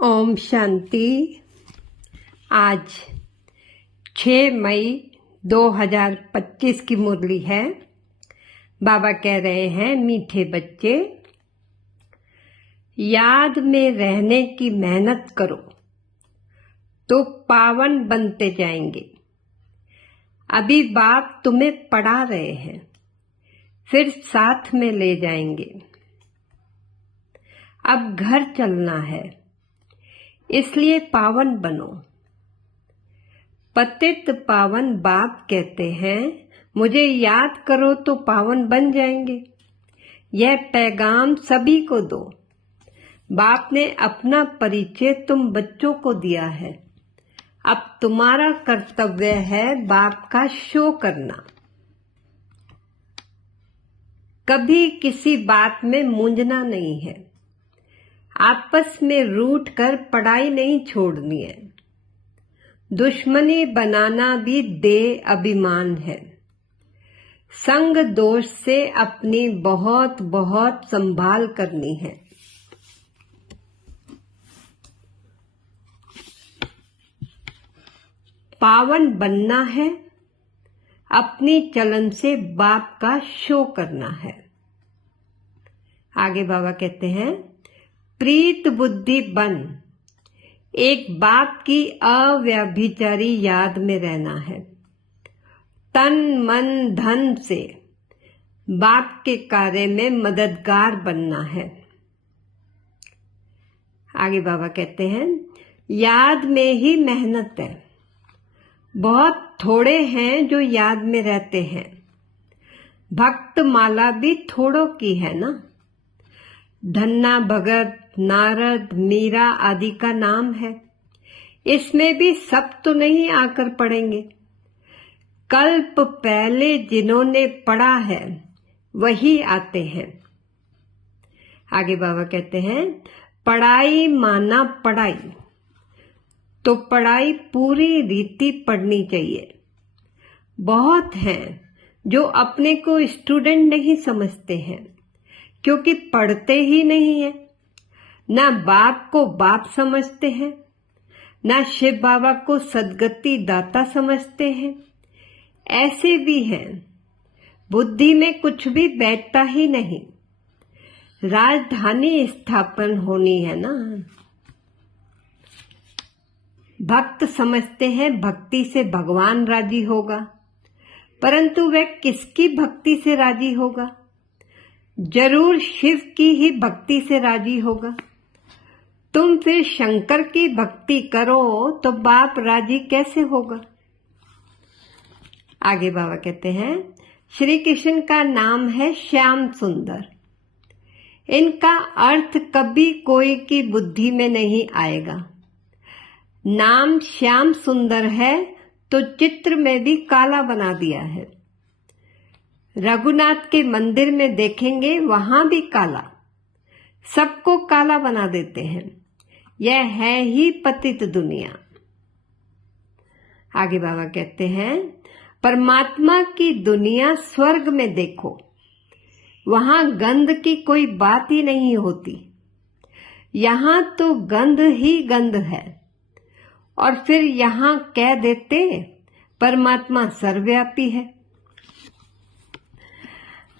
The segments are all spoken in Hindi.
ओम शांति। आज 6 मई 2025 की मुरली है। बाबा कह रहे हैं, मीठे बच्चे, याद में रहने की मेहनत करो तो पावन बनते जाएंगे। अभी बाप तुम्हें पढ़ा रहे हैं, फिर साथ में ले जाएंगे। अब घर चलना है, इसलिए पावन बनो। पतित पावन बाप कहते हैं, मुझे याद करो तो पावन बन जाएंगे। यह पैगाम सभी को दो। बाप ने अपना परिचय तुम बच्चों को दिया है। अब तुम्हारा कर्तव्य है बाप का शो करना। कभी किसी बात में मूंझना नहीं है। आपस में रूठ कर पढ़ाई नहीं छोड़नी है। दुश्मनी बनाना भी देह अभिमान है। संग दोष से अपनी बहुत बहुत संभाल करनी है। पावन बनना है, अपनी चलन से बाप का शो करना है। आगे बाबा कहते हैं, प्रीत बुद्धि बन, एक बाप की अव्यभिचारी याद में रहना है। तन मन धन से बाप के कार्य में मददगार बनना है। आगे बाबा कहते हैं, याद में ही मेहनत है। बहुत थोड़े हैं जो याद में रहते हैं। भक्त माला भी थोड़ों की है ना। धन्ना भगत, नारद, मीरा आदि का नाम है। इसमें भी सब तो नहीं आकर पढ़ेंगे। कल्प पहले जिन्होंने पढ़ा है वही आते हैं। आगे बाबा कहते हैं, पढ़ाई माना पढ़ाई, तो पढ़ाई पूरी रीति पढ़नी चाहिए। बहुत हैं जो अपने को स्टूडेंट नहीं समझते हैं, क्योंकि पढ़ते ही नहीं है। ना बाप को बाप समझते हैं, ना शिव बाबा को सदगति दाता समझते हैं। ऐसे भी हैं, बुद्धि में कुछ भी बैठता ही नहीं। राजधानी स्थापन होनी है ना। भक्त समझते हैं भक्ति से भगवान राजी होगा, परंतु वह किसकी भक्ति से राजी होगा? जरूर शिव की ही भक्ति से राजी होगा। तुम फिर शंकर की भक्ति करो तो बाप राजी कैसे होगा? आगे बाबा कहते हैं, श्री कृष्ण का नाम है श्याम सुंदर। इनका अर्थ कभी कोई की बुद्धि में नहीं आएगा। नाम श्याम सुंदर है तो चित्र में भी काला बना दिया है। रघुनाथ के मंदिर में देखेंगे, वहां भी काला। सबको काला बना देते हैं। यह है ही पतित दुनिया। आगे बाबा कहते हैं, परमात्मा की दुनिया स्वर्ग में देखो, वहां गंध की कोई बात ही नहीं होती। यहां तो गंध ही गंध है। और फिर यहां कह देते परमात्मा सर्वव्यापी है।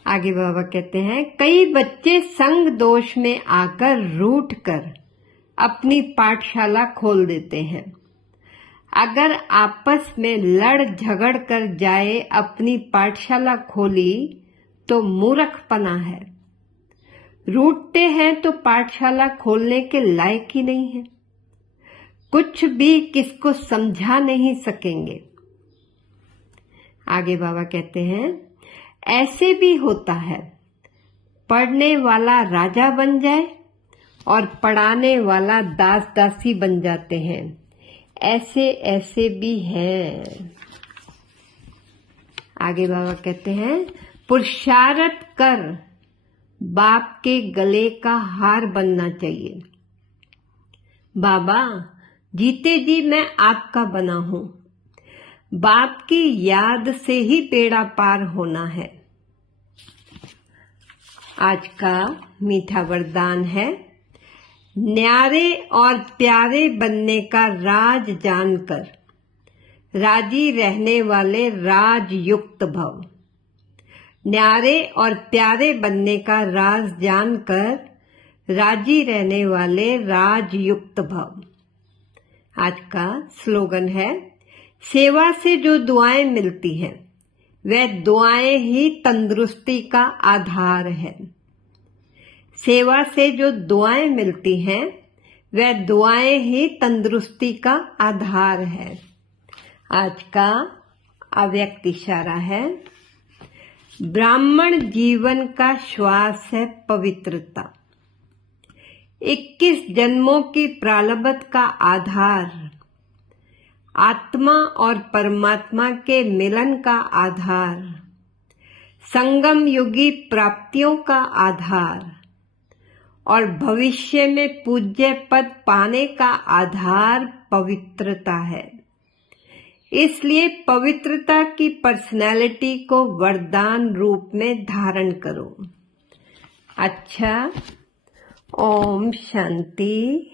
आगे बाबा कहते हैं, कई बच्चे संग दोष में आकर रूठ कर अपनी पाठशाला खोल देते हैं। अगर आपस में लड़ झगड़ कर जाए अपनी पाठशाला खोली तो मूर्खपना है। रूठते हैं तो पाठशाला खोलने के लायक ही नहीं है। कुछ भी किसको समझा नहीं सकेंगे। आगे बाबा कहते हैं, ऐसे भी होता है, पढ़ने वाला राजा बन जाए और पढ़ाने वाला दास दासी बन जाते हैं। ऐसे ऐसे भी हैं। आगे बाबा कहते हैं, पुरुषार्थ कर बाप के गले का हार बनना चाहिए। बाबा, जीते जी मैं आपका बना हूं। बाप की याद से ही बेड़ा पार होना है। आज का मीठा वरदान है, न्यारे और प्यारे बनने का राज जानकर राजी रहने वाले राजयुक्त भव। न्यारे और प्यारे बनने का राज जानकर राजी रहने वाले राजयुक्त भव। आज का स्लोगन है, सेवा से जो दुआएं मिलती हैं वह दुआएं ही तंदुरुस्ती का आधार है। सेवा से जो दुआएं मिलती हैं वह दुआएं ही तंदुरुस्ती का आधार है। आज का अव्यक्त इशारा है, ब्राह्मण जीवन का श्वास है पवित्रता। 21 जन्मों की प्रारब्ध का आधार, आत्मा और परमात्मा के मिलन का आधार, संगम युगी प्राप्तियों का आधार और भविष्य में पूज्य पद पाने का आधार पवित्रता है। इसलिए पवित्रता की पर्सनैलिटी को वरदान रूप में धारण करो। अच्छा, ओम शांति।